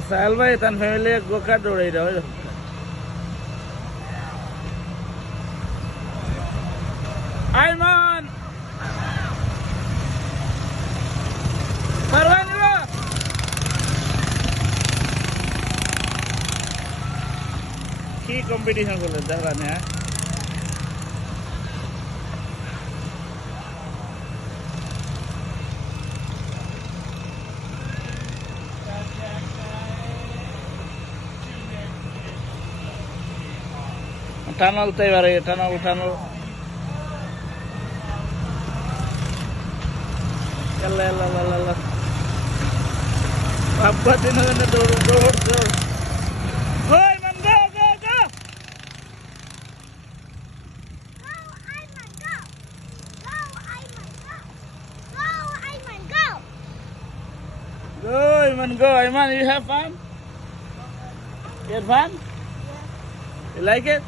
Sahel bhai tan family go kart dodai raho. Ayman. Farwan bro. Ki competition kole jahrane hai. Tunnel তো এবারে tunnel এল্লা এল্লা এল্লা এল্লা বাবা দিন হলে দৌড় ওই মান গো Ayman go Ayman you have fun? You had fun? You like it?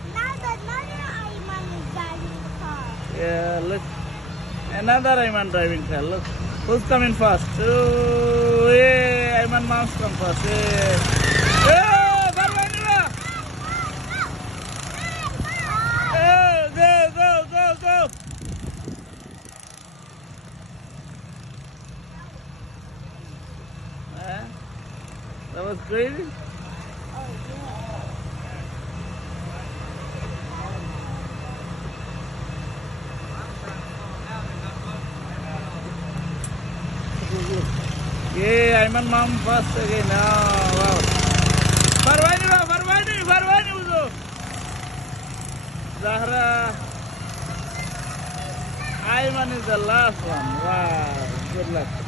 Yeah, look. Another Ayman driving car. Look. Who's coming first? Oh, yeah. Ayman mom's come first. Yeah. Oh, Barwanira. Oh, go. That was crazy. Yeah, Ayman mom first again. Oh, wow. Farwani uzo. Zahra. Ayman is the last one. Wow, good luck.